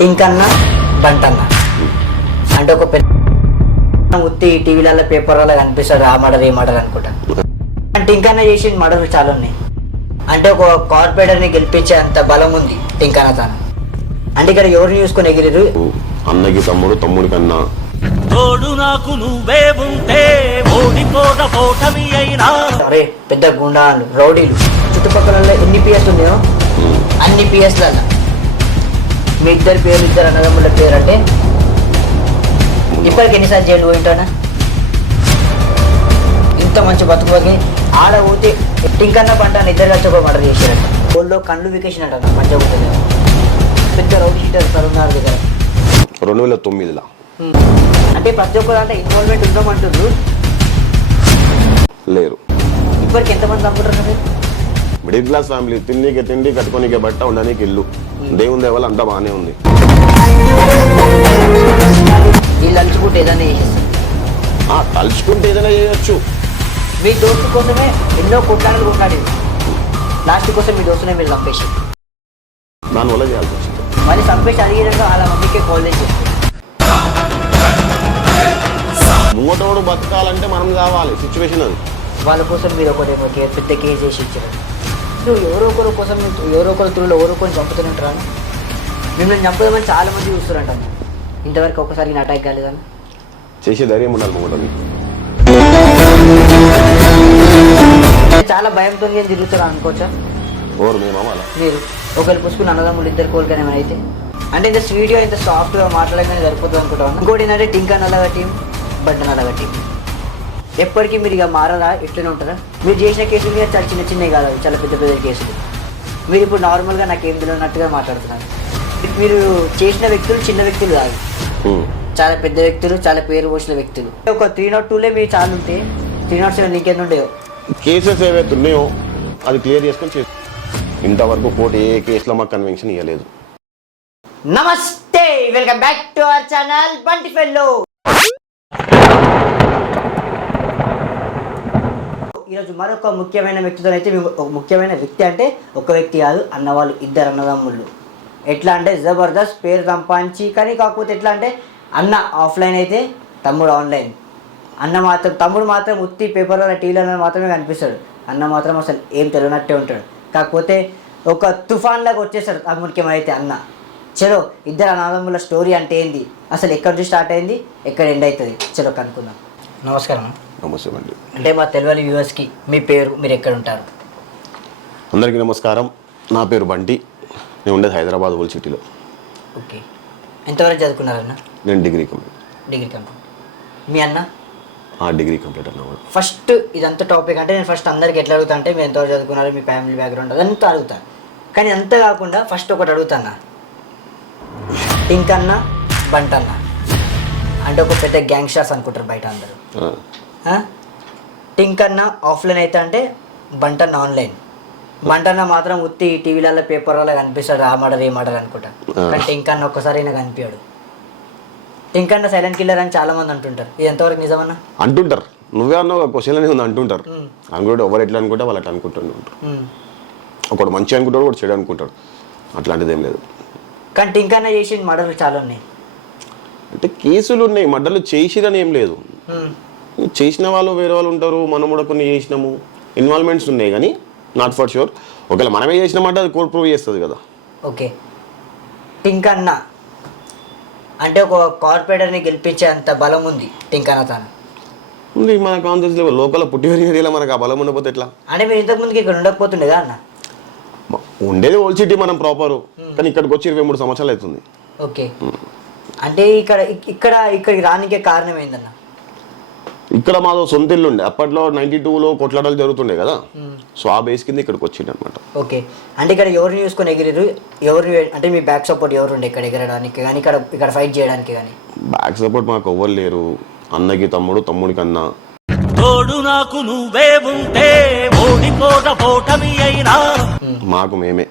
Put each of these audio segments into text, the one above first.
టింకన్న బంటన్న అంటే ఒక పెద్ద ఉత్తి టీవీలలో పేపర్లలో కనిపిస్తాడు ఆ మర్డర్ ఏ మర్డర్ అనుకుంటా. టింకన్న చేసిన మర్డర్లు చాలా ఉన్నాయి. అంటే ఒక కార్పొరేటర్ని గెలిపించే అంత బలం ఉంది టింకన్న తాను. అంటే ఇక్కడ ఎవరిని చూసుకొని ఎగిరిరు? అన్నకి తమ్ముడు, తమ్ముడి కన్నా అరే పెద్ద గుండాలు రౌడీలు చుట్టుపక్కల ఎన్ని పిఎస్ ఉన్నాయో అన్ని పిఎస్లలో మీ ఇద్దరు పేరు, ఇద్దరు అన్నదమ్ముల పేరు అంటే ఇప్పటికి ఎన్నిసార్లు జైలు పోయింటానా? ఇంత మంచి బతుకుకి ఆడ పోతే టింకన్న బంటన్న ఇద్దరు కలిసి ఒక మర్డర్ చేశారంట. ఊళ్ళో కళ్ళు వికేషన్ అంట మంచిగా ఉంటుంది. పెద్ద రౌడీ షీటర్ ఉన్నారు దగ్గర 2009లో. అంటే ప్రతి ఒక్కరు అంటే ఇన్వాల్వ్మెంట్ ఉందామంటారు లేరు. ఇప్పటికి ఎంతమంది చంపుతారు? మిడిల్ క్లాస్ ఫ్యామిలీ, తిండికి తిండి, కట్టుకోనికే బట్ట, ఉండడానికి ఇల్లు, దేవుని దేవాలు అంతా బాగానే ఉంది. వీళ్ళు తలుచుకుంటే ఏదైనా చేసేస్తారు. తలుచుకుంటే ఏదైనా చేయొచ్చు. మీ దోస్తు కోసమే ఎన్నో కొట్లాడలు కొట్లాడి లాస్ట్ కోసం మీ దోస్తునే మీరు చంపేసి దానివల్ల చేయాల్సి వచ్చింది. మళ్ళీ చంపేసి అడిగినాక వాళ్ళ మమ్మీకే కాల్ చేసి ముంగటోడు బతకాలంటే మనం కావాలి, సిచ్యువేషన్ అది. వాళ్ళ కోసం మీరు ఒకటి పెద్ద కేసు చేసి ఇచ్చారు. నువ్వు ఎవరో ఒకరి కోసం ఎవరో ఒకరి త్రూలో ఎవరో ఒకరిని చంపుతూనే ఉంటారా? మిమ్మల్ని చంపుదామని చాలా మంది చూస్తారంట. ఇంతవరకు ఒకసారి అటాక్ కాలేదని చేసే ధైర్యం ఉండాలి ముంగటోని. చాలా భయంతో తిరుగుతారా అనుకోవచ్చా? ఎవరు మేము అలా మీరు ఒకరు పుసుకుని అన్నదమ్ములు ఇద్దరు కోరికనే అయితే అంటే ఇంత స్వీట్గా ఇంత సాఫ్ట్గా మాట్లాడగానే సరిపోతుంది అనుకుంటాను. ఇంకోటి ఏంటంటే టింకన్ అలాగా టీం, బంటన్ అలాగా టీం. ఎప్పటికీ మీరు ఇక మారదా? ఎట్లనే ఉంటారా? మీరు చేసిన కేసులు మీద చాలా చిన్న చిన్నవి కాదు, చాలా పెద్ద పెద్ద కేసులు. మీరు ఇప్పుడు నార్మల్గా నాకేం తెలియనట్టుగా మాట్లాడుతున్నారు. మీరు చేసిన వ్యక్తులు చిన్న వ్యక్తులు కాదు, చాలా పెద్ద వ్యక్తులు, చాలా పేరు పోసిన వ్యక్తులు. ఒక 302లే మీరు చాలా ఉంటే 307 ఇంకేందు ఉండేవో కేసెస్ ఏవైతే ఉన్నాయో అది క్లియర్ చేసుకొని చేసి ఇంతవరకు కోర్టు ఏ కేసులో మాకు కన్విక్షన్ ఇవ్వలేదు. నమస్తే, welcome back to our channel Bunty fellow. ఈరోజు మరొక ముఖ్యమైన వ్యక్తితో అయితే ముఖ్యమైన వ్యక్తి అంటే ఒక వ్యక్తి కాదు, అన్నవాళ్ళు ఇద్దరు అన్నదమ్ముళ్ళు. ఎట్లా అంటే జబర్దస్త్ పేరు సంపాదించి, కానీ కాకపోతే ఎట్లా అంటే అన్న ఆఫ్లైన్ అయితే తమ్ముడు ఆన్లైన్. తమ్ముడు మాత్రం ఉత్తి పేపర్లో టీవీలో మాత్రమే కనిపిస్తాడు. అన్న మాత్రం అసలు ఏం తెలియనట్టే ఉంటాడు. కాకపోతే ఒక తుఫాన్లాగా వచ్చేస్తాడు తమ్ముడికి ఏమైతే అన్న. చలో ఇద్దరు అన్నదమ్ముల స్టోరీ అంటే ఏంది, అసలు ఎక్కడి నుంచి స్టార్ట్ అయింది, ఎక్కడ ఎండ్ అవుతుంది, చలో కనుక్కుందాం. నమస్కారం. నమస్తే అండి. అంటే మా తెలుగు వ్యూవర్స్కి మీ పేరు, మీరు ఎక్కడ ఉంటారు? అందరికీ నమస్కారం. నా పేరు బంటి, నేను ఉండేది హైదరాబాద్ ఓల్డ్ సిటీలో. ఓకే, ఎంతవరకు చదువుకున్నారన్న? నేను డిగ్రీ కంప్లీట్. Degree complete. మీ అన్న? డిగ్రీ కంప్లీట్ అన్నమాట. ఫస్ట్ ఇదంతా టాపిక్ అంటే నేను ఫస్ట్ అందరికి ఎట్లా అడుగుతా అంటే మీరు ఎంతవరకు చదువుకున్నారు, మీ ఫ్యామిలీ బ్యాక్గ్రౌండ్ అదంతా అడుగుతాను. కానీ అంతా కాకుండా ఫస్ట్ ఒకటి అడుగుతాను, టింకన్న బంటన్న అంటే ఒక పెద్ద గ్యాంగ్స్టర్స్ అనుకుంటారు బయట అందరూ. టింకన్న ఆఫ్లైన్ అయితే అంటే బంటన్న ఆన్లైన్. బంటన్న మాత్రం ఉత్తి టీవీలలో పేపర్లలో కనిపిస్తాడు ఆ మర్డర్ ఏ మర్డర్ అనుకుంటా. కానీ టింకన్న ఒక్కసారి అయినా కనిపించాడు. టింకన్న సైలెంట్ కిల్లర్ అని చాలా మంది అంటుంటారు, ఇది ఎంతవరకు నిజమన్నా? అంటుంటారు. నువ్వే అన్నావు క్వశ్చన్ అనేది ఉంది అంటుంటారు. అనుకుంటే ఎవరు ఎట్లా అనుకుంటే వాళ్ళు అట్లా అనుకుంటుంటారు. ఒకడు మంచి అనుకుంటాడు, ఒకటి చెడు అనుకుంటాడు. అట్లాంటిది ఏం లేదు. కానీ టింకన్న చేసిన మర్డర్లు చాలా ఉన్నాయి. అంటే కేసులు ఉన్నాయి, మర్డర్లు చేసిరని ఏం లేదు. చేసిన వాళ్ళు వేరే వాళ్ళు ఉంటారు, మనం కూడా కొన్ని చేసినాము, ఇన్వాల్వ్మెంట్స్ ఉన్నాయి. కానీ నాట్ ఫర్ షూర్ ఒకవేళ మనమే చేసినామంటే అది కోర్టు ప్రూవ్ చేస్తుంది కదా. ఓకే, టింకన్న అంటే ఒక కార్పొరేటర్ని గెలిపించే అంత బలం ఉంది టింకన్న తాను ఉంది. మన కాన్షియస్ లెవెల్ లోకల్ పుట్టిన ఏరియాలో మనకు ఆ బలం ఉండకపోతే ఎట్లా? అంటే మీరు ఇంతకుముందుకి ఇక్కడ ఉండకపోతుండేదా అన్న? ఉండేది ఓల్డ్ సిటీ మనం ప్రాపర్, కానీ ఇక్కడికి వచ్చి 23 సంవత్సరాలు అవుతుంది. ఓకే, అంటే ఇక్కడికి రానికే కారణం ఏందన్న? ఇక్కడ మాదో సొంత ఇల్లు ఉండే అప్పట్లో 92లో కొట్లాటలు జరుగుతుండే కదా, సో ఆ బేస్ కింద ఇక్కడికి వచ్చింది అనమాట. ఓకే, అంటే ఇక్కడ ఎవరిని చూసుకొని ఎగిరిరు? ఎవరిని అంటే మీ బ్యాక్ సపోర్ట్ ఎవరు ఉండే ఇక్కడ ఎగరడానికి కానీ ఇక్కడ ఫైట్ చేయడానికి? కానీ బ్యాక్ సపోర్ట్ మాకు ఎవ్వరు లేరు. అన్నకి తమ్ముడు, తమ్ముడి కన్నా మాకు మేమే.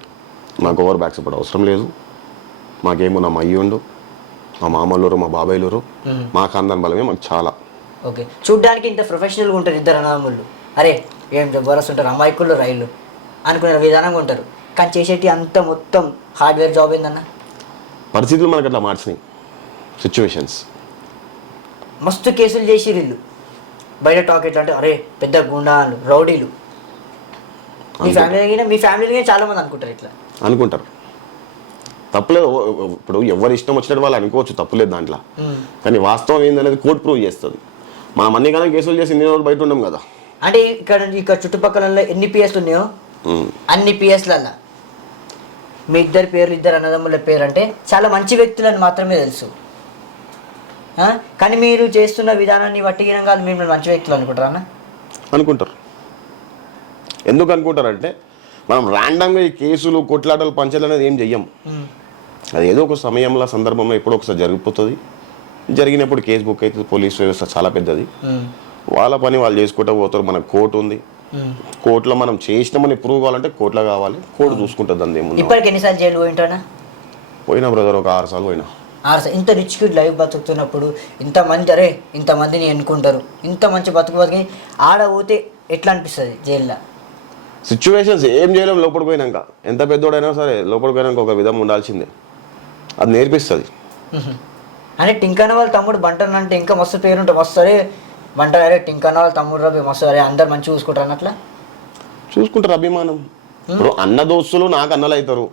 మాకు ఎవరు బ్యాక్ సపోర్ట్ అవసరం లేదు. మాకేమో నా మయ్యుండు, మా మామూలు, మా బాబాయ్లూరు, మా ఖాందాన్ బలమే మాకు చాలా. ఓకే, చూడ్డానికి ఇంత ప్రొఫెషనల్గా ఉంటారు ఇద్దరు అన్నదమ్ముళ్ళు. అరే ఏం జబర్దస్త్ ఉంటారు, అమాయకుల్లో రైళ్ళు అనుకునే విధానంగా ఉంటారు. కానీ చేసేటి అంత మొత్తం హార్డ్వేర్ జాబ్ ఏందన్న? పరిస్థితులు మనకు అట్లా మార్చినాయి సిచ్యువేషన్స్. మస్తు కేసులు చేసిరు వీళ్ళు. బయట టాక్ ఎట్లా అంటే అరే పెద్ద గుండాలు రౌడీలు. మీ ఫ్యామిలీలో చాలా మంది అనుకుంటారు ఇట్లా. అనుకుంటారు, తప్పులేదు. ఇప్పుడు ఎవరు ఇష్టం వచ్చినట్టు వాళ్ళు అనుకోవచ్చు, తప్పులేదు దాంట్లో. కానీ వాస్తవం ఏందనేది కోర్టు ప్రూవ్ చేస్తుంది. మనం అన్ని కానీ కేసులు చేసి ఇన్ని రోజులు బయట ఉన్నాం కదా. అంటే ఇక్కడ చుట్టుపక్కల ఎన్ని పిఎస్లు ఉన్నాయో అన్ని పిఎస్లలో మీ ఇద్దరు అన్నదమ్ముల పేరు అంటే చాలా మంచి వ్యక్తులని మాత్రమే తెలుసు. కానీ మీరు చేస్తున్న విధానాన్ని బట్టి కాదు మీరు మంచి వ్యక్తులు అనుకుంటారా అన్న? అనుకుంటారు. ఎందుకు అనుకుంటారంటే మనం ర్యాండమ్గా ఈ కేసులు కొట్లాటలు పంచాలు అనేది ఏం చెయ్యం. అది ఏదో ఒక సమయంలో సందర్భంలో ఎప్పుడో ఒకసారి జరిగిపోతుంది. జరిగినప్పుడు కేసు బుక్ అవుతుంది. పోలీస్ వ్యవస్థ చాలా పెద్దది, వాళ్ళ పని వాళ్ళు చేసుకుంటూ పోతారు. మనకు కోర్టు ఉంది, కోర్టులో మనం చేసినామని ప్రూవ్ కావాలంటే కోర్టులో కావాలి, కోర్టు చూసుకుంటుంది. అంతే. ఇప్పటికి ఎన్నిసార్లు జైలు పోయింటానా? పోయినా బ్రదర్, ఒక 6 సార్లు పోయినా. ఇంత రిచ్ కిడ్ లైఫ్ బతుకుతున్నప్పుడు ఇంతమందిని ఎన్నుకుంటారు, ఇంత మంచి బతికి ఆడ పోతే ఎట్లా అనిపిస్తుంది జైల్లో? సిచ్యువేషన్స్ ఏం చేయలేం. లోపలికి పోయినాక ఎంత పెద్దోడైనా సరే లోపలికి పోయినాక ఒక విధం ఉండాల్సిందే, అది నేర్పిస్తుంది. అంటే టింకన్న వాళ్ళ తమ్ముడు బంటన్ అంటే ఇంకా మస్తు పేరుంటే మస్తు అరే బంట అరే టింకన్న వాళ్ళ తమ్ముడు రవి మస్తు అరే అందరు మంచిగా చూసుకుంటారు అన్నట్లా చూసుకుంటారు. అభిమానం. ఇప్పుడు అన్న దోస్తులు నాకు అన్నలు అవుతారు,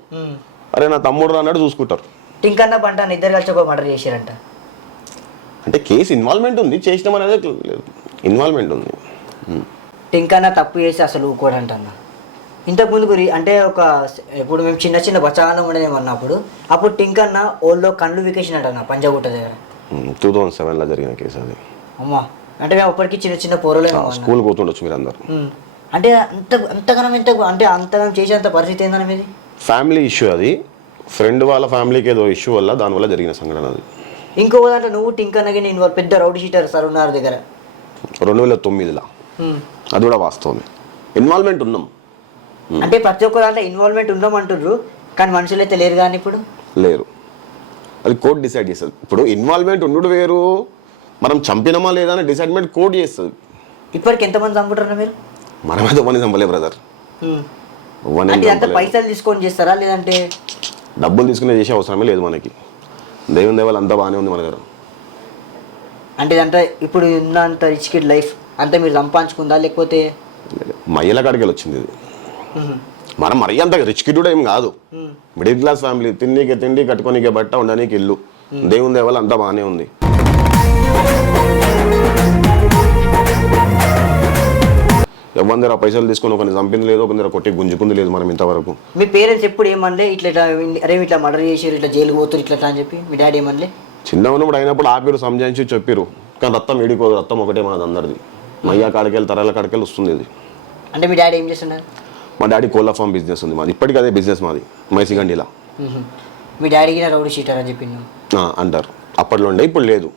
అరే నా తమ్ముడు అన్నట్టు చూసుకుంటారు. టింకన్న బంట ఇద్దరు కలిసి ఒక మర్డర్ చేశారంట. అంటే కేసు ఇన్వాల్వ్మెంట్ ఉంది, చేసినాం అనేది ఇన్వాల్వ్మెంట్ ఉంది. టింకన్న తప్పు చేసి అసలు ఊకోడంట అన్న. ఇంతకుముందు అంటే ఇప్పుడు మేము చిన్న బచానం ఉండేమన్నప్పుడు అప్పుడు టింకన్న ఓళ్ళో కళ్ళు వికేషన్ అంట పంజాగుట్ట దగ్గర 2007లో జరిగిన కేసు అది. అమ్మా అంటే మేము అప్పటికి చిన్న పోరలే స్కూల్ పోతుండొచ్చు మీరు అందరు. అంటే అంతగానం చేసేంత పరిస్థితి ఏందని మీది? ఫ్యామిలీ ఇష్యూ అది, ఫ్రెండ్ వాళ్ళ ఫ్యామిలీకి ఏదో ఇష్యూ వల్ల దానివల్ల జరిగిన సంఘటన అది. ఇంకో దాంట్లో నువ్వు టింకన్నకి నేను పెద్ద రౌడీ షీటర్ సార్ ఉన్నారు దగ్గర 2009లో. అది కూడా వాస్తవమే, ఇన్వాల్వ్మెంట్ ఉన్నాం. అంటే ప్రతి ఒక్క దాంట్లో ఇన్వాల్వ్మెంట్ ఉందాం అంటుర్రు, కానీ మనుషులు అయితే లేరు కానీ ఇప్పుడు లేరు. అది కోర్టు డిసైడ్ చేస్తుంది. ఇప్పుడు ఇన్వాల్వ్మెంట్ ఉండు వేరు, మనం చంపినమా లేదా అని డిసైడ్మెంట్ కోర్టు చేస్తుంది. ఇప్పటికి ఎంతమంది చంపుతారు మీరు? మనమైతే పని చంపలే బ్రదర్. పైసలు తీసుకొని చేస్తారా లేదంటే డబ్బులు తీసుకునే చేసే అవసరమే లేదు మనకి. దేవుని దేవాలు అంతా బాగానే ఉంది మన దగ్గర. అంటే ఇప్పుడు ఉన్నంత రిచ్ కిడ్ లైఫ్ అంతా మీరు సంపాదించుకుందా లేకపోతే మహిళ కాడికి వచ్చింది ఇది? మనం మరీ అంత రిచ్ కిడ్ కూడా ఏం కాదు, మిడిల్ క్లాస్ ఫ్యామిలీ. తిండి కట్టుకోనికే బట్ట ఉండడానికి ఇల్లు, దేవుని దేవాలు అంతా బాగానే ఉంది. ఎవరి దగ్గర పైసలు తీసుకొని ఒకరిని చంపింది లేదు, ఒక దగ్గర కొట్టి గుంజుకుంది లేదు మనం ఇంతవరకు. మీ పేరెంట్స్ ఎప్పుడు ఏమనలే ఇట్లా మర్డర్ చేసారు, ఇట్లా జైలు పోతారు ఇట్లా అని చెప్పి? మీ డాడీ ఏమనలే? చిన్న ఉన్నప్పుడు అయినప్పుడు ఆపిరు, సంజాయించి చెప్పిరు. కానీ రక్తం ఏడిపోదు, రక్తం ఒకటే మనది అందరిది. మయ్య కాడికెళ్ళి తరాల కాడికెళ్ళి వస్తుంది ఇది. అంటే మీ డాడీ ఏం చేస్తున్నారు? మా డాడీ కోళ్ళ ఫామ్ బిజినెస్ ఉంది మాది, ఇప్పటికీ అదే బిజినెస్ మాది మైసిగండిలా. మీ డాడీకి రౌడీ షీటర్ అని చెప్పి అంటారు. అప్పట్లో ఉండే, ఇప్పుడు లేదు.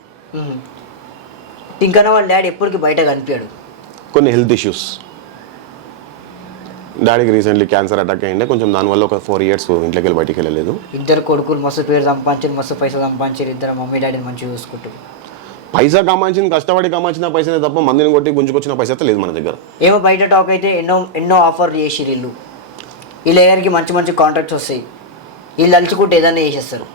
టింకన్న వాళ్ళ డాడీ ఎప్పటికీ బయట కనిపించాడు. కొన్ని హెల్త్ ఇష్యూస్, డాడీకి రీసెంట్లీ క్యాన్సర్ అటాక్ అయ్యిండే, కొంచెం దానివల్ల ఒక 4 years ఇంట్లోకి వెళ్ళి బయటికి వెళ్ళలేదు. ఇద్దరు కొడుకులు మస్తు పేరు సంపాదించారు, మస్తు పైసా సంపాదించారు, ఇద్దరు మమ్మీ డాడీని మంచిగా చూసుకుంటారు. పైసా కమాంచింది, కష్టపడి కమాంచిన పైసనే తప్ప మందిని కొట్టి గుంజుకొచ్చిన పైసా అయితే లేదు మన దగ్గర. ఏమో బయట టాక్ అయితే ఎన్నో ఆఫర్ చేసి వీళ్ళ దగ్గరికి మంచి కాంట్రాక్ట్స్ వస్తాయి, వీళ్ళు తలుచుకుంటే ఏదైనా చేసేస్తారు.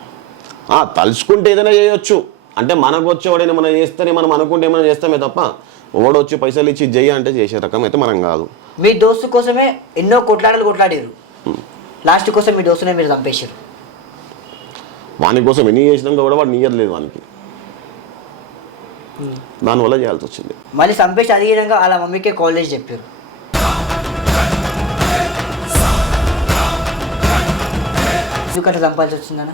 తలుచుకుంటే ఏదైనా చేయొచ్చు, అంటే మనకు వచ్చేవాడైనా మనం చేస్తేనే మనం అనుకుంటే ఏమైనా చేస్తామే తప్ప ఓడు వచ్చి పైసలు ఇచ్చి చెయ్యి అంటే చేసే రకం అయితే మనం కాదు. మీ దోస్తు కోసమే ఎన్నో కొట్లాడారు, లాస్ట్ కోసం మీ దోస్తునే మీరు చంపేశారు. వాని కోసం ఎన్ని చేసినాక కూడా వాడు నీయలేదు వానికి, దానివల్ల చేయాల్సి వచ్చింది. మళ్ళీ చంపేసి అడిగినాక వాళ్ళ మమ్మీకే కాల్ చేసి చెప్పారు. ఎందుకంటే సంపాల్సి వచ్చిందన్న?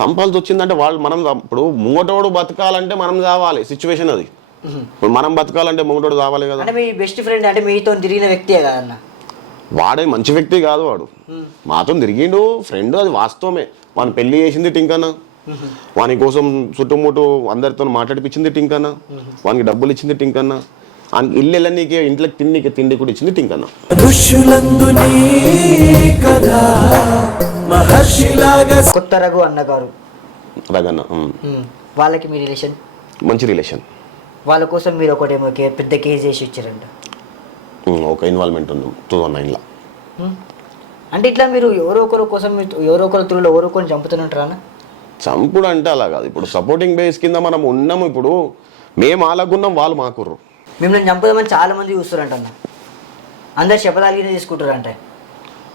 సంపాల్సి వచ్చిందంటే మనం ఇప్పుడు ముంగటోడు బతకాలంటే మనం కావాలి, సిచ్యువేషన్ అది. ఇప్పుడు మనం బతకాలంటే ముంగటోడు కావాలి కదా. అంటే మీ బెస్ట్ ఫ్రెండ్ అంటే మీతో తిరిగిన వ్యక్తే కదన్న? వాడే మంచి వ్యక్తి కాదు, వాడు మాతో తిరిగిండు ఫ్రెండ్, అది వాస్తవమే. వాని పెళ్లి చేసింది టింకన్న, వాని కోసం చుట్టుముట్టు అందరితో మాట్లాడిపించింది టింకన్న, వానికి డబ్బులు ఇచ్చింది టింకన్న, ఇల్లు వెళ్ళనీకే ఇంట్లోకి తిండి కూడా ఇచ్చింది టింకన్న. కొత్త రఘు అన్నగారు రఘన్న, వాళ్ళకి మీ రిలేషన్? మంచి రిలేషన్. వాళ్ళ కోసం మీరు ఒకటేమో పెద్ద కేసు చేసి ఇచ్చారంట. ఒక ఇన్వాల్వ్మెంట్ ఉంది 2009లో. అంటే ఇట్లా మీరు ఎవరో ఒకరి కోసం ఎవరో ఒకరు త్రూలో ఎవరో ఒకరిని చంపుతుంటారా? చంపుడు అంటే అలా కాదు. ఇప్పుడు సపోర్టింగ్ బేస్ కింద మనం ఉన్నాము. ఇప్పుడు మేము అలాగున్నాం, వాళ్ళు మాకుర్రు. మిమ్మల్ని చంపుదామని చాలా మంది చూస్తారంట అన్న, అందరు శపథాలు తీసుకుంటారంట.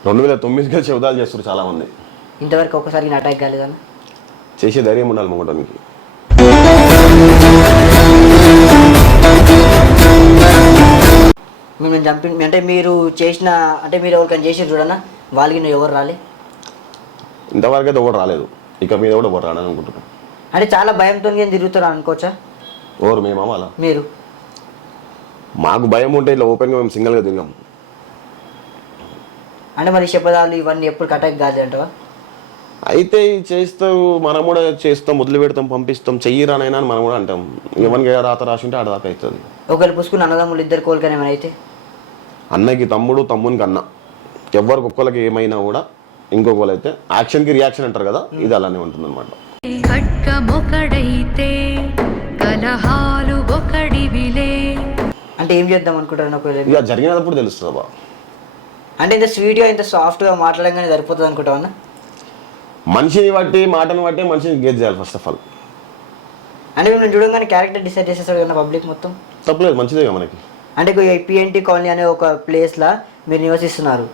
2009 శబ్దాలు చేస్తారు చాలా మంది. ఇంతవరకు ఒకసారి అటాక్ కాలేదన్న? చేసే ధైర్యం ఉండాలి మొగటానికి. మిమ్మల్ని చంపి అంటే మీరు చేసిన అంటే మీరు ఎవరికైనా చేసి చూడన్నా, వాళ్ళకి నువ్వు ఎవరు రాలే? ఇంతవరకు అయితే ఎవరు రాలేదు, ఇక మీద కూడా ఎవరు రాడని అనుకుంటున్నాం. అంటే చాలా భయంతో తిరుగుతారు అనుకోవచ్చా? ఎవరు మేమా వాళ్ళ? మీరు. మాకు భయం ఉంటే ఇట్లా ఓపెన్గా మేము సింగిల్గా తిరిగాం. అంటే మరి శపథాలు ఇవన్నీ ఎప్పుడు అటాక్ కాదు అంటవా? అయితే చేస్తావు, మనం కూడా చేస్తాం, మొదలు పెడతాం, పంపిస్తాం, చెయ్యిరానైనా అని మనం కూడా అంటాం. ఎవరికి రాత రాసి ఉంటే ఆడదాకా అవుతుంది. ఒకవేళ పుసుకుని అన్నదమ్ములు ఇద్దరు కోలుకనే ఏమైనా అయితే, అన్నకి తమ్ముడు, తమ్మునికి అన్న, ఎవరికి ఒక్కరికి ఏమైనా కూడా ఇంకొకరు అయితే యాక్షన్కి రియాక్షన్ అంటారు కదా, ఇది అలానే ఉంటుంది అనమాట. అంటే ఏం చేద్దాం అనుకుంటారు? ఇక జరిగినప్పుడు తెలుస్తుంది బా. అంటే ఇంత స్వీట్గా ఇంత సాఫ్ట్గా మాట్లాడగానే సరిపోతుంది అనుకుంటావన్నా? మనిషిని బట్టి, మాటను బట్టి మనిషిని గేట్ చేయాలి ఫస్ట్ ఆఫ్ ఆల్. అంటే మిమ్మల్ని చూడగానే క్యారెక్టర్ డిసైడ్ చేసేస్తాడు కదా పబ్లిక్ మొత్తం. తప్పలేదు, మంచిదేగా మనకి. అంటే పిఎన్టీ కాలనీ అనే ఒక ప్లేస్లో మీరు నివసిస్తున్నారు.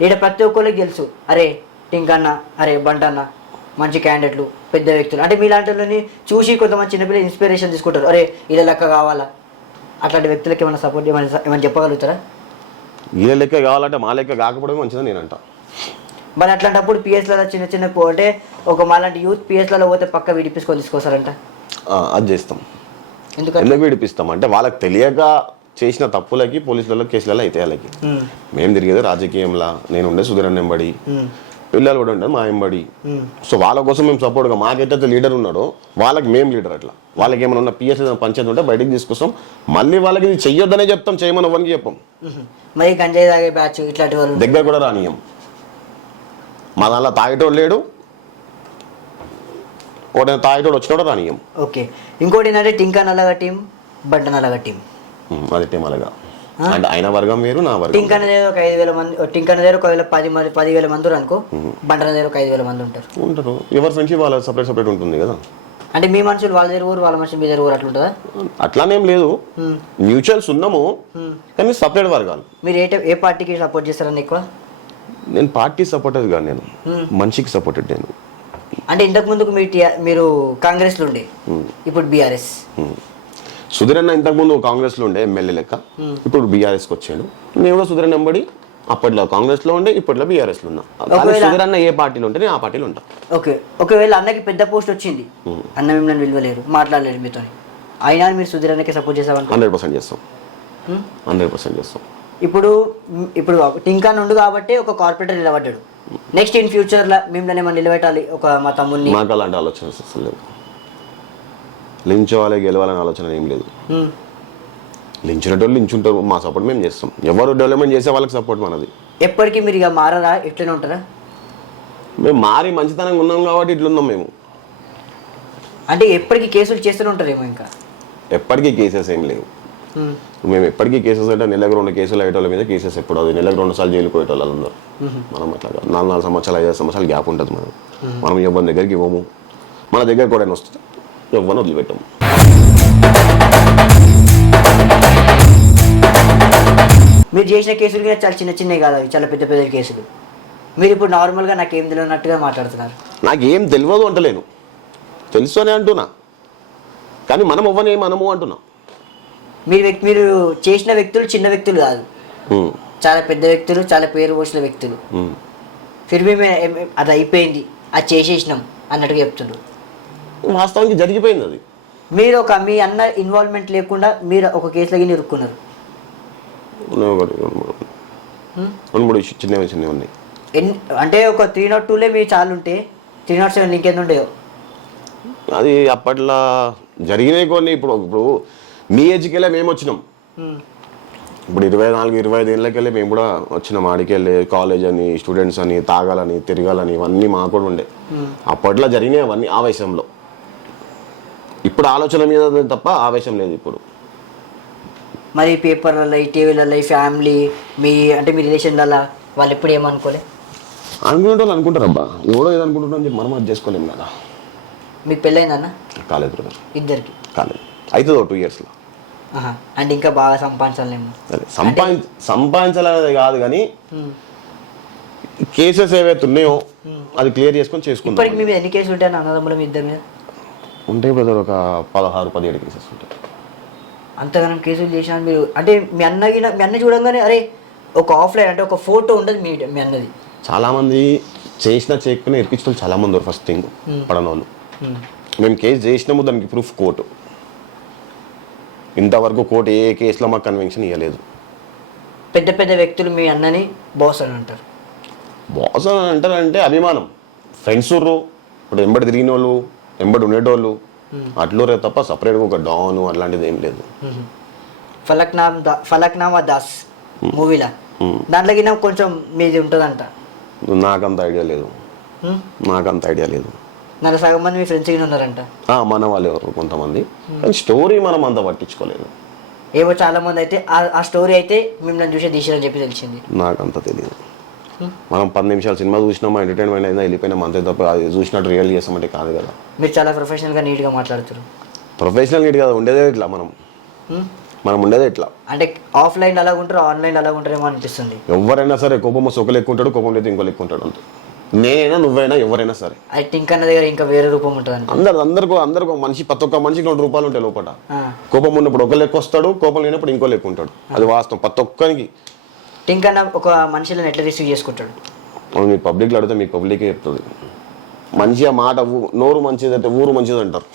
ఇక్కడ ప్రతి ఒక్కరికి తెలుసు, అరే టింకన్న, అరే బంటన్న మంచి క్యాండిడేట్లు, పెద్ద వ్యక్తులు. అంటే మీలాంటి వాళ్ళని చూసి కొంతమంది చిన్నపిల్లలు ఇన్స్పిరేషన్ తీసుకుంటారు, అరే ఇలా లెక్క కావాలా. అట్లాంటి వ్యక్తులకి ఏమైనా సపోర్ట్ ఏమైనా చెప్పగలుగుతారా? వీళ్ళ లెక్క కావాలంటే మా లెక్క కాకపోవడం మంచిదని నేనంట. మరి అట్లాంటప్పుడు పిఎస్లలో చిన్న చిన్న అంటే ఒక మాలాంటి యూత్ పిఎస్లలో పోతే పక్క విడిపించుకొని తీసుకొస్తారంట. అది చేస్తాం. ఎందుకు విడిపిస్తాం అంటే వాళ్ళకి తెలియక చేసిన తప్పులకి పోలీసులలో కేసులలో అయితే వాళ్ళకి. మేము తిరిగేది రాజకీయంలా, నేను ఉండే సుధీరన్ ఎంబడి, పిల్లలు కూడా ఉంటారు మా ఎంబడి. సో వాళ్ళ కోసం మేము సపోర్ట్గా, మాకైతే లీడర్ ఉన్నాడో వాళ్ళకి మేము లీడర్. అట్లా వాళ్ళకి ఏమైనా ఉన్న పిఎస్ పంచాయతీ ఉంటే బయటకు తీసుకొస్తాం. మళ్ళీ వాళ్ళకి ఇది చెయ్యొద్దనే చెప్తాం, చేయమని ఎవరికి చెప్పాం. మరి గంజాయి తాగే బ్యాచ్ ఇట్లాంటి వాళ్ళు దగ్గర కూడా రానియం. మా దాంట్లో తాగేటోడు లేడు, ఒకటి తాగేటోడు వచ్చినోడు రానియం. ఓకే. ఇంకోటి ఏంటంటే టింకన్ అలాగా టీం, బంటన్ అలాగా టీం. అది టీం అలాగా అంటే ఆయన వర్గం వేరు, నా వర్గం. టింకన్ దగ్గర ఒక 5,000 మంది, టింకన్ దగ్గర ఒక 10,000 మంది అనుకో, బంటన్ దగ్గర ఒక 5,000 మంది ఉంటారు. ఎవరి ఫ్రెండ్షిప్ వాళ్ళ సపరేట్ ఉంటుంది కదా. అంటే మీ మనుషులు వాళ్ళ దగ్గర ఊరు, వాళ్ళ మనుషులు మీ దగ్గర ఊరు అట్లా ఉంటుందా? అట్లానేం లేదు, మ్యూచువల్స్ ఉన్నాము కానీ సపరేట్ వర్గాలు. మీరు ఏ పార్టీకి సపోర్ట్ చేస్తారని ఎక్కువ? నేను పార్టీ సపోర్టెడ్ కాదు, నేను మనిషికి సపోర్టెడ్. నేను అంటే ఇంతకు ముందుకు మీరు కాంగ్రెస్లో ఉండే, ఇప్పుడు బీఆర్ఎస్. సుధీరన్న ఇంతకుముందు కాంగ్రెస్లో ఉండే ఎమ్మెల్యే లెక్క, ఇప్పుడు బీఆర్ఎస్కి వచ్చాను. నేను కూడా సుధీరన్ ఎంబడి అప్పట్లో కాంగ్రెస్లో ఉండే, ఇప్పట్లో బీఆర్ఎస్లో ఉన్నా. సుధీరన్న ఏ పార్టీలో ఉంటే నేను ఆ పార్టీలో ఉంటా. ఓకే. ఒకవేళ అన్నకి పెద్ద పోస్ట్ వచ్చింది, అన్న మిమ్మల్ని విలువలేరు, మాట్లాడలేరు మీతో, అయినా మీరు సుధీరన్నకి సపోర్ట్ చేస్తామని? 100% చేస్తాం, 100% చేస్తాం. ఇప్పుడు టింకన్ ఉండు కాబట్టి ఒక కార్పొరేటర్ నిలబడ్డాడు. నెక్స్ట్ ఇన్ ఫ్యూచర్లో మిమ్మల్ని ఏమైనా నిలబెట్టాలి, ఒక మా తమ్ముడిని. నాకు అలాంటి ఆలోచన అసలు లేదు. లించవాలి, గెలవాలని ఆలోచన ఏం లేదు. లించినట్టు లించుంటారు, మా సపోర్ట్ మేము చేస్తాం. ఎవరు డెవలప్మెంట్ చేసే వాళ్ళకి సపోర్ట్ మనది. ఎప్పటికీ మీరు ఇక మారరా, ఎట్లనే ఉంటారా? మేము మారి మంచితనంగా ఉన్నాం కాబట్టి ఇట్లున్నాం మేము. అంటే ఎప్పటికీ కేసులు చేస్తూనే ఉంటారేమో? ఇంకా ఎప్పటికీ కేసెస్ ఏం లేవు. మేము ఎప్పటికీ కేసెస్ అంటే నెలకు 2 కేసులు అయ్యేటోళ్ళ మీద కేసెస్ ఎప్పుడు, అది నెలకు 2 సార్లు జైలుకు పోయేటోళ్ళు అందరూ. మనం అట్లా 4 సంవత్సరాలు 5 సంవత్సరాలు గ్యాప్ ఉంటుంది. మనం ఎవరి దగ్గరికి ఇవ్వము, మన దగ్గర కూడా వస్తుంది, ఎవరిని వదిలిపెట్టాము. మీరు చేసిన కేసులు కూడా చాలా చిన్న చిన్నవి కాదు, అవి చాలా పెద్ద పెద్ద కేసులు. మీరు ఇప్పుడు నార్మల్గా నాకేం తెలియనట్టుగా మాట్లాడుతున్నారు. నాకేం తెలియదు అంటలేను, తెలుసు అని అంటున్నా, కానీ మనం ఇవ్వనే మనము అంటున్నా. మీరు చేసిన వ్యక్తులు చిన్న వ్యక్తులు కాదు, చాలా పెద్ద వ్యక్తులు, చాలా పేరు పోసిన వ్యక్తులు. ఫిర్మీ అది అయిపోయింది, అది చేసేసినాం అన్నట్టుగా చెప్తుండ్రు. వాస్తవానికి జరిగిపోయింది అది. మీరు మీ అన్న ఇన్వాల్వ్మెంట్ లేకుండా మీరు ఒక కేసులో ఇరుక్కున్నారు. 2-3 చిన్నవి ఉన్నాయి. అంటే ఒక 302 మీ చాలు ఉంటే 307 ఇంకెంత ఉండేవో. అది అప్పట్లో జరిగినాయి కొన్ని. ఇప్పుడు మీ ఏజ్కి వెళ్ళి మేము వచ్చినాం. ఇప్పుడు 24-25 ఏళ్ళకి వెళ్ళి మేము కూడా వచ్చినాం. ఆడికి వెళ్ళి కాలేజ్ అని, స్టూడెంట్స్ అని, తాగాలని, తిరగాలని, ఇవన్నీ మాకు కూడా ఉండే. అప్పట్లో జరిగినాయి అవన్నీ ఆవేశంలో. ఇప్పుడు ఆలోచన మీద తప్ప ఆవేశం లేదు ఇప్పుడు. మరి పేపర్లలో, ఈ టీవీలలో, ఈ ఫ్యామిలీ, మీ రిలేషన్లలో వాళ్ళు ఎప్పుడు ఏమనుకోలే? అనుకునే వాళ్ళు అనుకుంటారు. అబ్బా ఎవడో ఏదో అనుకుంటున్నా అని చెప్పి మనం అది చేసుకోలేము కదా. మీకు పెళ్ళైందన్న? కాలేదు బ్రదర్, ఇద్దరికి కాలేదు. అవుతుంది 2 yearsలో. అంటే ఇంకా బాగా సంపాదించాలేమో. అదే సంపాదించాలనేది కాదు కానీ కేసెస్ ఏవైతే ఉన్నాయో అది క్లియర్ చేసుకొని చేసుకుంటాం. ఇప్పటికి మీ మీద ఎన్ని కేసులు ఉంటాయని అన్నదమ్ముల మీ ఇద్దరి మీద? ఉంటాయి బ్రదర్, ఒక 16-17 కేసెస్ ఉంటాయి. అంతగానం కేసులు చేసిన మీరు అంటే మీ అన్న చూడంగానే అరే ఒక ఆఫ్లైన్ అంటే ఒక ఫోటో ఉండదు మీ అన్నది. చాలామంది చేసినా చేయకపోయినా ఇరికించడం చాలామంది ఉన్నారు. ఫస్ట్ థింగ్ పడనోళ్ళు. మేము కేసు చేసినాము, దానికి ప్రూఫ్ కోర్టు. ఇంతవరకు కోర్టు ఏ కేసులో మాకు కన్విక్షన్ ఇవ్వలేదు. పెద్ద పెద్ద వ్యక్తులు మీ అన్నని బాస్ అని అంటారు. బాస్ అని అంటారంటే అభిమానం. ఫ్రెండ్స్ ఉర్రు, ఇప్పుడు ఎంబడి తిరిగిన వాళ్ళు, ఎంబడి ఉండేటోళ్ళు అట్లూరే తప్ప సపరేట్గా ఒక డాన్ అట్లాంటిది ఏం లేదు. ఫలక్నామా దాస్ మూవీలా దాంట్లోకి కొంచెం మీది ఉంటుందంట. నాకంత ఐడియా లేదు. నాకు సగం మంది మీ ఫ్రెండ్స్ ఉన్నారంట. మన వాళ్ళు ఎవరు కొంతమంది, కానీ స్టోరీ మనం అంత పట్టించుకోలేదు. ఏవో చాలా మంది అయితే ఆ స్టోరీ అయితే మిమ్మల్ని చూసే తీసారని చెప్పి తెలిసింది. నాకంత తెలియదు. మనం 10 నిమిషాలు సినిమా చూసినామా, ఎంటర్టైన్మెంట్ అయినా వెళ్ళిపోయినాం అంతే తప్ప అది చూసినట్టు రియల్ చేస్తామంటే కాదు కదా. మీరు చాలా ప్రొఫెషనల్గా నీట్గా మాట్లాడుతారు. ప్రొఫెషనల్ నీట్ కదా, ఉండేదే ఇట్లా మనం ఉండేదే ఇట్లా. అంటే ఆఫ్లైన్ అలాగ ఉంటారు, ఆన్లైన్ అలాగ ఉంటారేమో అనిపిస్తుంది. ఎవరైనా సరే కోపం సొకలు ఎక్కువ ఉంటాడు, కోపం లేదు ఇంకో ఎక్కువ ఉంటాడు అంతే. నేనైనా నువ్వైనా ఎవరైనా సరే. అది టింక్ అన్న దగ్గర ఇంకా వేరే రూపం ఉంటుంది. అందరికీ మనిషి ప్రతి ఒక్క మనిషికి 2 రూపాయలు ఉంటాయి లోపల. కోపం ఉన్నప్పుడు ఒక లెక్క వస్తాడు, కోపం లేనప్పుడు ఇంకో లెక్క ఉంటాడు. అది వాస్తవం ప్రతి ఒక్కరికి. టింక్ అన్న ఒక మనిషిని ఎట్లా రిసీవ్ చేసుకుంటాడు? మీ పబ్లిక్లో అడిగితే మీకు పబ్లికే చెప్తుంది. మంచిగా మాట, నోరు మంచిది అంటే ఊరు మంచిది అంటారు.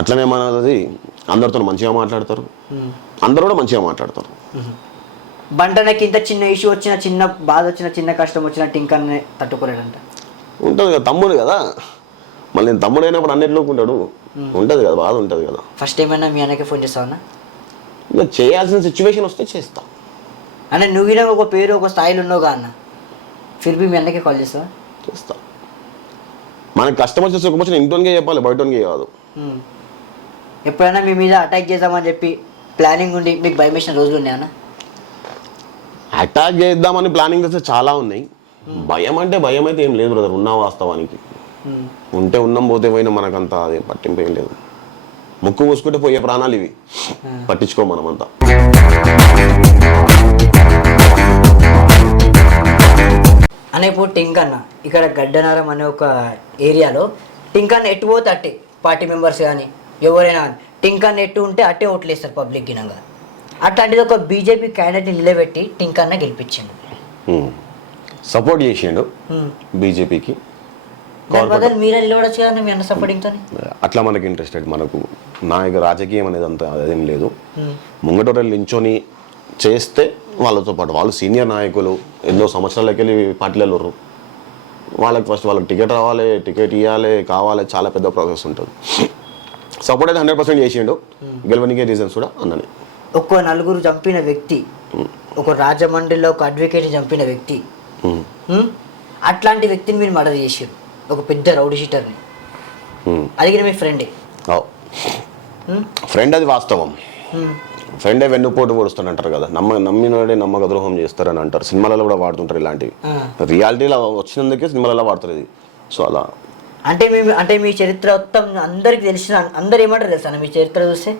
అట్లనే మనది అందరితో మంచిగా మాట్లాడతారు, అందరూ కూడా మంచిగా మాట్లాడతారు. బంటనకి ఇంత చిన్న ఇష్యూ వచ్చిన, చిన్న బాధ వచ్చిన, చిన్న కష్టం వచ్చిన టింక్ అన్న తట్టుకోలేడంట. ఉంటుంది కదా, తమ్ముడు కదా. మళ్ళీ నేను తమ్ముడు అయినప్పుడు అన్నింటిలోకి ఉంటాడు. ఉంటుంది కదా, బాధ ఉంటుంది కదా. ఫస్ట్ ఏమైనా మీ అన్నకి ఫోన్ చేస్తావన్నా? ఇంకా చేయాల్సిన సిచ్యువేషన్ వస్తే చేస్తా. అంటే నువ్వు ఒక పేరు ఒక స్థాయిలో ఉన్నావుగా అన్న, ఫిర్బీ మీ అన్నకి కాల్ చేస్తావా? చేస్తా. మనకి కష్టం వచ్చే సుఖం వచ్చిన ఇంట్లోనే చెప్పాలి, బయటోనికే కాదు. ఎప్పుడైనా మీ మీద అటాక్ చేద్దామని చెప్పి ప్లానింగ్ ఉండి మీకు భయం వేసిన రోజులు ఉన్నాయన్నా? అటాక్ చేద్దామని ప్లానింగ్ చేస్తే చాలా ఉన్నాయి. భయం అంటే భయం అయితే ఏం లేదు బ్రదర్, ఉన్నా వాస్తవానికి. ఉంటే ఉన్నాం, పోతే పోయినా మనకంత అది పట్టింపు ఏం లేదు. ముక్కు మూసుకుంటే పోయే ప్రాణాలు ఇవి, పట్టించుకో మనమంతా. అనే ఇప్పుడు టింక్ అన్న ఇక్కడ గడ్డనారం అనే ఒక ఏరియాలో టింక్ అన్న ఎట్టు పోతే అట్టే పార్టీ మెంబర్స్ కానీ ఎవరైనా టింక్ అన్న ఎట్టు ఉంటే అట్టే ఓట్లు వేస్తారు పబ్లిక్ గినంగా. అట్లాంటిది ఒక బీజేపీ క్యాండిడేట్ని నిలబెట్టి టింక్ అన్న గెలిపించిండు, సపోర్ట్ చేసిండు బీజేపీకి. మీరే నిలబడచ్చు కదా మీ అన్న సపోర్టింగ్తో. అట్లా మనకి ఇంట్రెస్టెడ్, మనకు నాయక రాజకీయం అనేది అంత అదేం లేదు. ముంగటోళ్ళు నించొని చేస్తే వాళ్ళతో పాటు వాళ్ళు సీనియర్ నాయకులు ఎన్నో సంవత్సరాలకి వెళ్ళి పార్టీలలో వాళ్ళకి ఫస్ట్ వాళ్ళకి టికెట్ రావాలి, టికెట్ ఇవ్వాలి, కావాలి, చాలా పెద్ద ప్రాసెస్ ఉంటుంది. సపోర్ట్ అయితే 100% చేసిండు. గెలవనికే రీజన్స్ కూడా అన్నని. ఒక 4 చంపిన వ్యక్తి, ఒక రాజమండ్రిలో ఒక అడ్వకేట్ చంపిన వ్యక్తి, అట్లాంటి వ్యక్తిని మీరు మర్డర్ చేసారు, ఒక పెద్ద రౌడీ షీటర్ని. అడిగిన మీ ఫ్రెండే. ఫ్రెండ్ అది వాస్తవం. ఫ్రెండే వెన్నుపోటు పొడుస్తాడు అంటారు కదా, నమ్మినోడే నమ్మక ద్రోహం చేస్తారని అంటారు. సినిమాలలో కూడా వాడుతుంటారు ఇలాంటివి. రియాలిటీలో వచ్చినందుకే సినిమాలలో వాడతారు ఇది. సో అలా అంటే మీ చరిత్ర మొత్తం అందరికి తెలిసిన అందరు ఏమంటారు తెలుసా మీ చరిత్ర చూస్తే,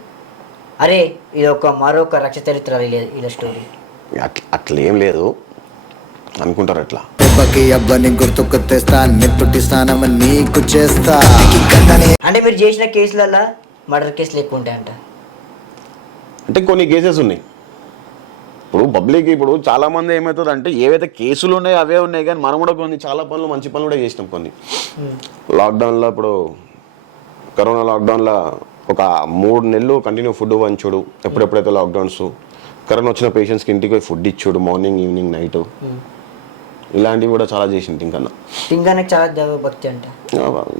అరే ఇది మరొక రక్ష చరిత్ర ఇలా స్టోరీ అట్లా ఏం లేదు అనుకుంటారు. అట్లా గుర్తుకు తెస్తా, నీకు చేస్తా. అంటే మీరు చేసిన కేసులలో మర్డర్ కేసులు ఎక్కువ ఉంటాయంట. అంటే కొన్ని కేసెస్ ఉన్నాయి. ఇప్పుడు పబ్లిక్ ఇప్పుడు చాలా మంది ఏమవుతుంది అంటే ఏవైతే కేసులు ఉన్నాయో అవే ఉన్నాయి, కానీ మనం కూడా కొన్ని చాలా పనులు మంచి పనులు కూడా చేసినాం. కొన్ని లాక్డౌన్లో, ఇప్పుడు కరోనా లాక్డౌన్లో ఒక 3 నెలలు కంటిన్యూ ఫుడ్ వంచుడు. ఎప్పుడెప్పుడైతే లాక్డౌన్స్, కరోనా వచ్చిన పేషెంట్స్కి ఇంటికి పోయి ఫుడ్ ఇచ్చుడు, మార్నింగ్ ఈవినింగ్ నైట్. ఇలాంటివి కూడా చాలా చేసింది టింకన్న. టింకన్నకి చాలా దైవభక్తి అంట.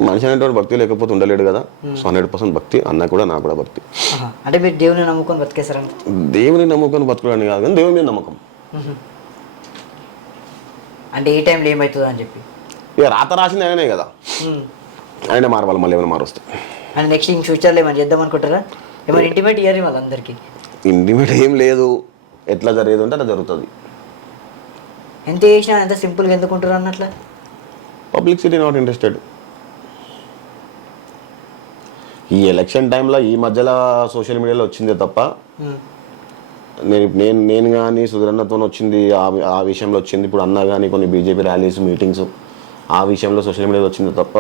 మనిషి అనేటువంటి భక్తి లేకపోతే ఉండలేడు కదా. సో 100% భక్తి. అన్న కూడా నాకు కూడా భక్తి. అంటే మీరు దేవుని నమ్ముకొని బతికేస్తారంట? దేవుని నమ్ముకొని బతకడానికి కాదు, కానీ దేవుని మీద నమ్మకం. అంటే ఏ టైంలో ఏమవుతుందో అని చెప్పి ఇక రాత రాసింది ఆయనే కదా, ఆయన మారవాలి. మళ్ళీ ఏమైనా మారుస్తే అంటే నెక్స్ట్ ఇన్ ఫ్యూచర్లో ఏమైనా చేద్దాం అనుకుంటారా? ఏమైనా ఇంటిమేట్ ఇయ్యారు వాళ్ళందరికీ? ఇంటిమేట్ ఏం లేదు, ఎట్లా జరిగేది ఉంటే అట్లా జరుగుతుంది. ఎంత చేసినా ఎంత సింపుల్గా ఎందుకుంటారు అన్నట్ల? Publicity not interested. ఈ ఎలక్షన్ టైంలో ఈ మధ్యలో సోషల్ మీడియాలో వచ్చిందే తప్ప నేను కానీ సుధీరన్నతో వచ్చింది ఆ విషయంలో వచ్చింది. ఇప్పుడు అన్న కానీ కొన్ని బీజేపీ ర్యాలీస్ మీటింగ్స్ ఆ విషయంలో సోషల్ మీడియాలో వచ్చింది తప్ప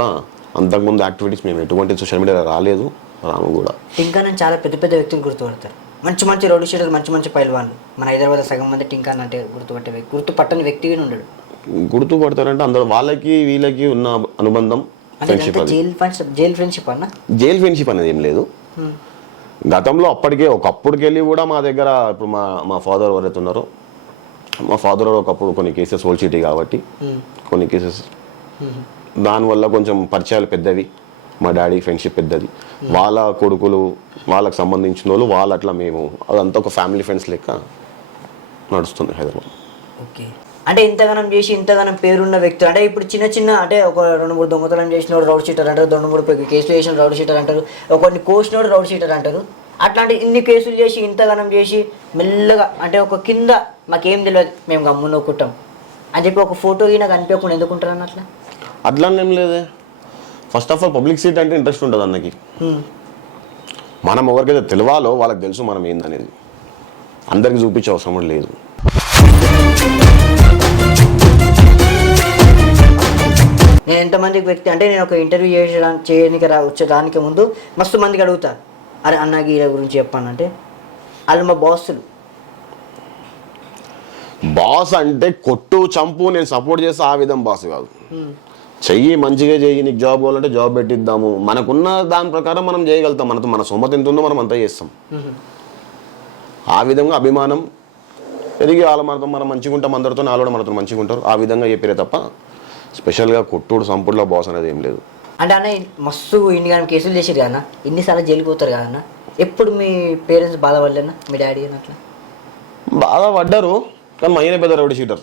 అంతకుముందు యాక్టివిటీస్ మేము ఎటువంటి సోషల్ మీడియాలో రాలేదు, రాము కూడా. టింకాన్ చాలా పెద్ద పెద్ద వ్యక్తులు గుర్తుపడతారు, మంచి మంచి రౌడీ షీటర్లు, మంచి మంచి పైల్వాన్లు. మన హైదరాబాద్ సగం మంది టింకాన్ అంటే గుర్తుపట్టని వ్యక్తిగా ఉండడు. గుర్తుపడతారంటే అందరూ వాళ్ళకి వీళ్ళకి ఉన్న అనుబంధం ఫ్రెండ్షిప్. జైల్ ఫ్రెండ్షిప్ అన్న, జైల్ ఫ్రెండ్షిప్ అనేది ఏం లేదు. గతంలో ఒకప్పుడుకెళ్ళి కూడా మా దగ్గర ఇప్పుడు మా ఫాదర్ ఎవరైతే ఉన్నారో మా ఫాదర్ ఒకప్పుడు కొన్ని కేసెస్ ఓల్డ్ సిటీ కాబట్టి కొన్ని కేసెస్ దానివల్ల కొంచెం పరిచయాలు పెద్దవి. మా డాడీ ఫ్రెండ్షిప్ పెద్దది, వాళ్ళ కొడుకులు వాళ్ళకి సంబంధించిన వాళ్ళు వాళ్ళు అట్లా మేము అదంతా ఒక ఫ్యామిలీ ఫ్రెండ్స్ లెక్క నడుస్తుంది హైదరాబాద్. ఓకే, అంటే ఇంతగానం చేసి ఇంతగానం పేరున్న వ్యక్తులు అంటే ఇప్పుడు చిన్న చిన్న అంటే ఒక 2-3 దొంగతనం చేసినోడు రౌడ్ షీటర్ అంటారు, 2-3 కేసులు చేసిన రౌడ్ షీటర్ అంటారు, కొన్ని కోసినోడు రౌడ్ షీటర్ అంటారు. అట్లాంటి ఇన్ని కేసులు చేసి ఇంతగానం చేసి మెల్లగా అంటే ఒక కింద మాకేం తెలియదు మేము గమ్మున కుట్టాం అని చెప్పి ఒక ఫోటో నాకు అనిపించకుండా ఎందుకుంటారు అన్న అట్లా? అట్లా ఏం లేదే. First of all public seat అంటే ఇంట్రెస్ట్ ఉంటుంది అన్నకి. మనం ఎవరికైతే తెలియాలో వాళ్ళకి తెలుసు మనం ఏందనేది, అందరికి చూపించే అవసరం కూడా లేదు. నేను ఎంతమందికి వ్యక్తి అంటే నేను ఒక ఇంటర్వ్యూ చేయడానికి వచ్చేదానికి ముందు మస్తు మందికి అడుగుతా, అరే అన్న గీర గురించి చెప్పానంటే వాళ్ళు మా బాసులు. బాస్ అంటే కొట్టు చంపు నేను సపోర్ట్ చేస్తే ఆ విధం బాస్ కాదు. చెయ్యి మంచిగా చెయ్యి, నీకు జాబ్ కావాలంటే జాబ్ పెట్టిద్దాము, మనకున్న దాని ప్రకారం మనం చేయగలుగుతాం, మన సొమ్మత ఎంత ఉందో మనం అంతా చేస్తాం. ఆ విధంగా అభిమానం పెరిగి వాళ్ళ మనం మంచిగా ఉంటాం, అందరితో నాలో మనతో మంచిగా ఉంటారు, ఆ విధంగా చెప్పారే తప్ప స్పెషల్గా కొట్టుడు సంపుడులో బాస్ అనేది ఏం లేదు. అంటే అన్న మస్తు ఇన్ని కానీ కేసులు చేసారు కదా, ఇన్నిసార్లు జైలుకి పోతారు కదన్న, ఎప్పుడు మీ పేరెంట్స్ బాధపడలేనా మీ డాడీ అని అట్లా? బాధపడ్డారు కానీ మా ఆయన పెద్ద రౌడీ షీటర్.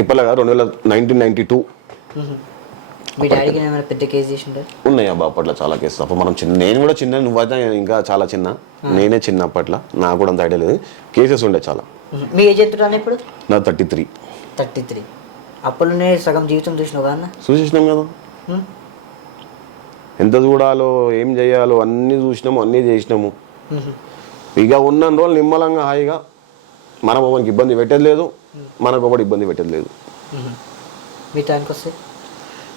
ఇప్పటిగా 1992 మీ డాడీకి ఏమైనా పెద్ద కేసు చేసింటారు? ఉన్నాయి అబ్బా అప్పట్లో చాలా కేసులు. అప్పుడు మనం నేను కూడా చిన్న, నువ్వైతే ఇంకా చాలా చిన్న, నేనే చిన్న అప్పట్లో, నాకు కూడా అంత ఐడియా లేదు. కేసెస్ ఉండే చాలా. మీ ఏజ్ ఎంత ఇప్పుడు? నా 33. 33 అప్పట్లోనే సగం జీవితం చూసినావు కదా? చూసేసినాం కదా, ఎంత చూడాలో ఏం చేయాలో అన్నీ చూసినాము, అన్నీ చేసినాము. ఇక ఉన్న రోజులు నిమ్మలంగా హాయిగా మనం ఒకరికి ఇబ్బంది పెట్టేది లేదు, మనకు ఒకటి ఇబ్బంది పెట్టేది లేదు. మీ టైంకి వస్తే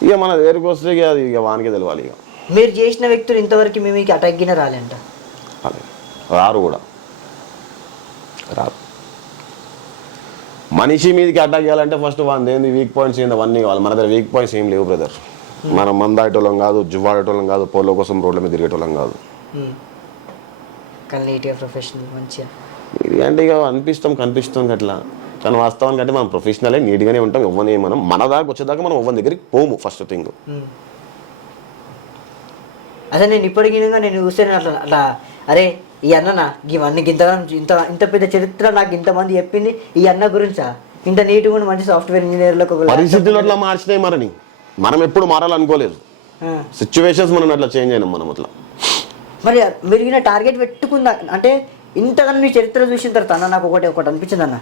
ఇక మన దగ్గరికి వస్తే అది ఇక వానికే తెలియాలి. ఇక మీరు చేసిన వ్యక్తులు ఇంతవరకు మీకు అటాక్గిన రాలేంట? రారు కూడా రారు. మనిషి మీదకి అటాక్ చేయాలంటే ఫస్ట్ వాని ఏంది వీక్ పాయింట్స్ ఏంది అవన్నీ కావాలి. మన దగ్గర వీక్ పాయింట్స్ ఏం లేవు బ్రదర్. మనం మందాటోళ్ళం కాదు, జువ్వాడేటోళ్ళం కాదు, పోలో కోసం రోడ్ల మీద తిరిగేటోళ్ళం కాదు. ప్రొఫెషనల్ మంచిగా ఇది అంటే ఇక కనిపిస్తాం అట్లా, కానీ వాస్తవానికి అంటే మనం ప్రొఫెషనలే నీట్గానే ఉంటాం. ఇవ్వని మనం మన దాకా వచ్చేదాకా మనం ఇవ్వని దగ్గరికి పోము ఫస్ట్ థింగ్. అసలు నేను ఇప్పటికీ నేను చూస్తే అట్లా అరే ఈ అన్న ఇవన్నీ ఇంత పెద్ద చరిత్ర నాకు ఇంతమంది చెప్పింది ఈ అన్న గురించా, ఇంత నీట్గా మంచి సాఫ్ట్వేర్ ఇంజనీర్లకు పరిస్థితులు అట్లా మార్చినాయి. మనం ఎప్పుడు మారాలనుకోలేదు, సిచ్యువేషన్స్ మనం అట్లా చేంజ్ అయినాం మనం అట్లా. మరి మీరు టార్గెట్ పెట్టుకుందా అంటే ఇంతకన్నా మీ చరిత్ర చూసిన తర్వాత అన్న నాకు ఒకటి అనిపించింది అన్న,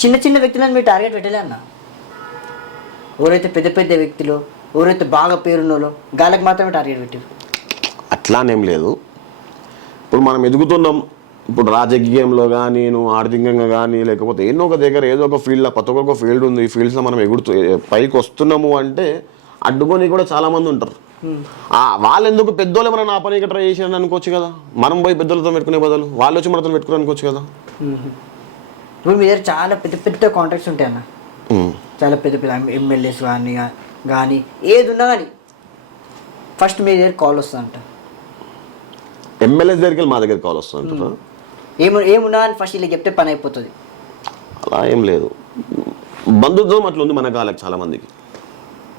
చిన్న చిన్న వ్యక్తులను మీరు టార్గెట్ పెట్టలే అన్న. ఎవరైతే పెద్ద పెద్ద వ్యక్తులు, ఎవరైతే బాగా పేరున్నోళ్ళు గాళ్ళకి మాత్రమే టార్గెట్ పెట్టారు. అట్లానేం లేదు. ఇప్పుడు మనం ఎదుగుతున్నాం, ఇప్పుడు రాజకీయంలో కానీ నువ్వు ఆర్థికంగా కానీ లేకపోతే ఏదో ఒక దగ్గర ఏదో ఒక ఫీల్డ్లో కొత్త ఒక ఫీల్డ్ ఉంది, ఈ ఫీల్డ్స్లో మనం పైకి వస్తున్నాము అంటే అడ్డుకొని కూడా చాలామంది ఉంటారు. వాళ్ళు ఎందుకు పెద్దోళ్ళు మనం నా పని ట్రై చేసారని అనుకోవచ్చు కదా, మనం పోయి పెద్దలతో పెట్టుకునే బదులు వాళ్ళు వచ్చి మనతో పెట్టుకుని అనుకోవచ్చు కదా. ఇప్పుడు మీ దగ్గర చాలా పెద్ద పెద్ద కాంట్రాక్ట్స్ ఉంటాయి అన్న, చాలా పెద్ద పెద్ద ఎమ్మెల్యేస్ కానీ ఏది ఉన్నా కానీ ఫస్ట్ మీ దగ్గర కాల్ వస్తుందంట. ఎమ్మెల్యేస్ దగ్గరికి మా దగ్గర కాల్ వస్తుందంట. ఏమున్నా అని ఫస్ట్ ఇలా చెప్తే పని అయిపోతుంది. అలా ఏం లేదు, బంధుత్వం అట్లా ఉంది మన కాళ్ళకి చాలా మందికి.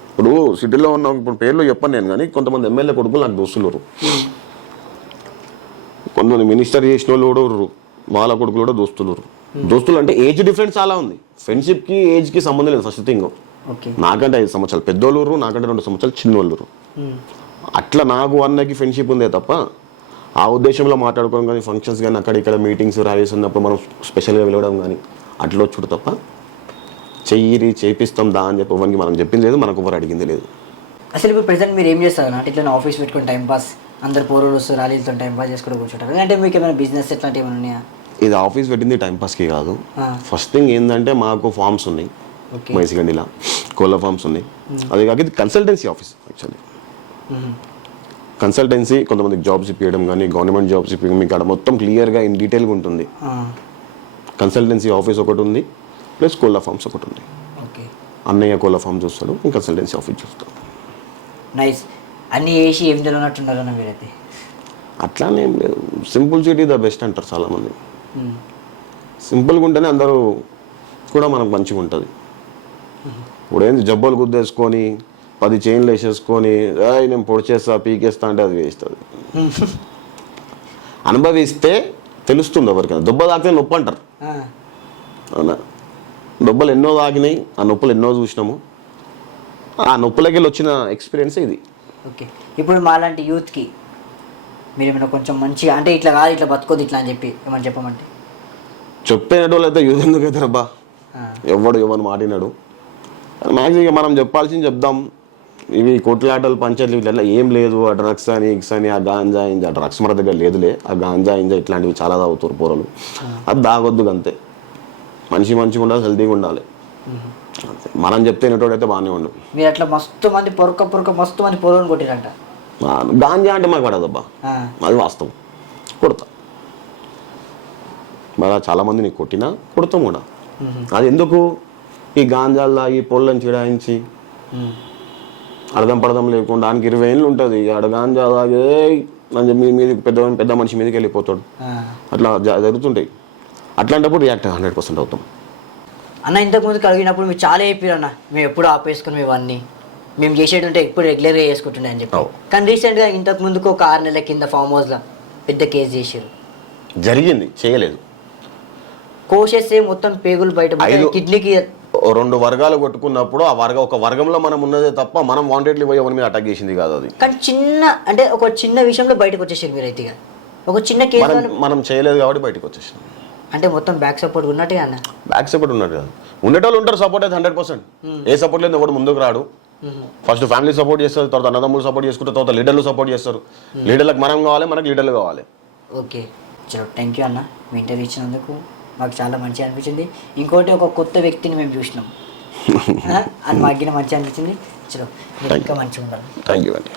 ఇప్పుడు సిటీలో ఉన్న ఇప్పుడు పేర్లు చెప్పను నేను, కానీ కొంతమంది ఎమ్మెల్యే కొడుకులు నాకు దోస్తులు, కొంతమంది మినిస్టర్ చేసిన వాళ్ళు కూడా వాళ్ళ కొడుకులు కూడా దోస్తులు అంటే ఏజ్ డిఫరెన్స్ చాలా ఉంది. ఫ్రెండ్షిప్కి ఏజ్కి సంబంధం లేదు ఫస్ట్ థింగ్. నాకంటే 5 సంవత్సరాలు పెద్దోళ్ళు, నాకంటే 2 సంవత్సరాలు చిన్నోళ్ళు. అట్లా నాకు అన్నకి ఫ్రెండ్షిప్ ఉందే తప్ప ఆ ఉద్దేశంలో మాట్లాడుకోవడం కానీ ఫంక్షన్స్ కానీ అక్కడ ఇక్కడ మీటింగ్స్ ర్యాలీస్ ఉన్నప్పుడు మనం స్పెషల్గా వెళ్ళడం కానీ అట్లా వచ్చుడు తప్ప చెయ్యిరి చేపిస్తాం దా అని చెప్పి ఎవరికి మనం చెప్పింది లేదు, మనకు ఎవరు అడిగింది లేదు. అసలు ఇప్పుడు ప్రెసెంట్ మీరు ఏం చేస్తారు అంటే ఇట్లా ఆఫీస్ పెట్టుకుని టైం పాస్ అందరు పోరోలు వస్తారు రాలీలతో టైం పాస్ చేసుకుంటూ కూర్చుంటారు, అంటే మీకు ఏమైనా బిజినెస్ ఎట్లాంటివి ఏమైనా ఉన్నాయా? ఇది ఆఫీస్ పెట్టింది టైంపాస్కి కాదు. ఫస్ట్ థింగ్ ఏంటంటే మాకు ఫార్మ్స్ ఉన్నాయి మైసిగండిలా, కోళ్ళ ఫార్మ్స్ ఉన్నాయి. అది కాక ఇది కన్సల్టెన్సీ ఆఫీస్ యాక్చువల్లీ. కన్సల్టెన్సీ కొంతమందికి జాబ్స్ ఇప్పించడం కానీ గవర్నమెంట్ జాబ్స్ ఇప్పించడం మీకు అక్కడ మొత్తం క్లియర్గా ఇన్ డీటెయిల్గా ఉంటుంది. కన్సల్టెన్సీ ఆఫీస్ ఒకటి ఉంది, ప్లస్ కోళ్ళ ఫార్మ్స్ ఒకటి ఉంది. అన్నయ్య కోళ్ళ ఫార్మ్ చూస్తాడు, ఇంకా కన్సల్టెన్సీ ఆఫీస్ చూస్తాడు. నైస్. అన్నీ వేసి ఏం తెలియనట్టున్నారన్న మీరైతే? అట్లానే ఏం లేదు, సింపుల్ సిటీ ద బెస్ట్ అంటారు చాలామంది. సింపుల్గా ఉంటేనే అందరూ కూడా మనకు మంచిగా ఉంటుంది. ఇప్పుడు ఏంది జబ్బలు గుద్దేసుకొని 10 చైన్లు వేసేసుకొని నేను పొడిచేస్తా పీకేస్తా అంటే అది వేస్తుంది. అనుభవిస్తే తెలుస్తుంది ఎవరికైనా. దెబ్బ తాకితే నొప్పి అంటారు, అవునా? దెబ్బలు ఎన్నో తాకినాయి, ఆ నొప్పులు ఎన్నో చూసినాము. ఆ నొప్పులకి వచ్చిన ఎక్స్పీరియన్స్ ఇది. ఓకే, ఇప్పుడు మాలాంటి యూత్కి మీరు ఏమైనా కొంచెం మంచిగా అంటే ఇట్లా కాదు ఇట్లా బతుకోదు ఇట్లా అని చెప్పి ఏమన్నా చెప్పమంటే? చెప్పేటోళ్ళు అయితే యూత్ ఎందుకు అవుతారు అబ్బా, ఎవరు మాటినాడు. మ్యాక్సిమం మనం చెప్పాల్సింది చెప్దాం. ఇవి కొట్లాటలు పంచాయతీలు ఇట్లా ఏం లేదు. ఆ డ్రగ్స్ అని ఇక్స్ అని ఆ గాంజా ఇంజా, డ్రగ్స్ మన దగ్గర లేదులే, ఆ గాంజా ఇంజా ఇట్లాంటివి చాలా తాగుతారు పోరలు. అది తాగొద్దు అంతే. మంచిగా ఉండాలి, హెల్తీగా ఉండాలి. మనం చెప్తే అయితే బాగానే ఉండు. మీరు అట్లా మస్తు మంది మస్తు మంది పొలం కొట్టిరంట. గాంజా అంటే మాకు పడదబ్బా, అది వాస్తవం. కొడతా బాగా చాలా మంది నీకు కొట్టినా కొడతాం కూడా. అది ఎందుకు ఈ గాంజాల్లో ఈ పొల్లని చిడాయించి అర్థం లేకుండా దానికి 20 ఏళ్ళు ఉంటుంది. ఆడ గాంజా తాగే మీ మీదకి పెద్ద మనిషి మీదకి వెళ్ళిపోతాడు. అట్లా జరుగుతుంటాయి. అట్లాంటప్పుడు రియాక్ట్ 100% అవుతాం. అన్న ఇంతకుముందు కలిగినప్పుడు మీరు చాలా చెప్పారు అన్న, మేము ఎప్పుడు ఆపేసుకుని ఇవన్నీ మేము చేసేటుంటే ఎప్పుడు రెగ్యులర్గా చేసుకుంటుండే అని చెప్పి. కానీ రీసెంట్గా ఇంతకు ముందుకు ఒక 6 నెలల కింద ఫామ్ హౌస్లో పెద్ద కేసు చేశారు. జరిగింది, చేయలేదు. కోసేస్తే మొత్తం పేగులు బయట కిడ్నీకి 2 వర్గాలు కొట్టుకున్నప్పుడు ఒక వర్గంలో మనం ఉన్నదే తప్ప మనం వాంటెడ్లీ పోయి ఎవరి మీద అటాక్ చేసింది కాదు అది. కానీ ఒక చిన్న విషయంలో బయటకు వచ్చేసారు మీరు అయితే. ఒక చిన్న కేసు మనం చేయలేదు కాబట్టి బయటకు వచ్చేసాం. అంటే మొత్తం బ్యాక్ సపోర్ట్ ఉన్నట్టుగా అన్న? బ్యాక్ సపోర్ట్ ఉన్నట్టు కాదు, ఉండేటోళ్ళు ఉంటారు. సపోర్ట్ అయితే 100%. ఏ సపోర్ట్ లేదు ఎవరు ముందుకు రాడు. ఫస్ట్ ఫ్యామిలీ సపోర్ట్ చేస్తారు, తర్వాత అన్నదమ్ములు సపోర్ట్ చేసుకుంటారు, తర్వాత లీడర్లు సపోర్ట్ చేస్తారు. లీడర్లకు మనం కావాలి, మనకు లీడర్లు కావాలి. ఓకే చలో, థ్యాంక్ యూ అన్న, మీ ఇంటర్వ్యూ ఇచ్చినందుకు మాకు చాలా మంచిగా అనిపించింది. ఇంకోటి ఒక కొత్త వ్యక్తిని మేము చూసినాం, అది మాకు మంచిగా అనిపించింది. చలో ఇంకా మంచిగా ఉండాలి. థ్యాంక్ యూ అండి.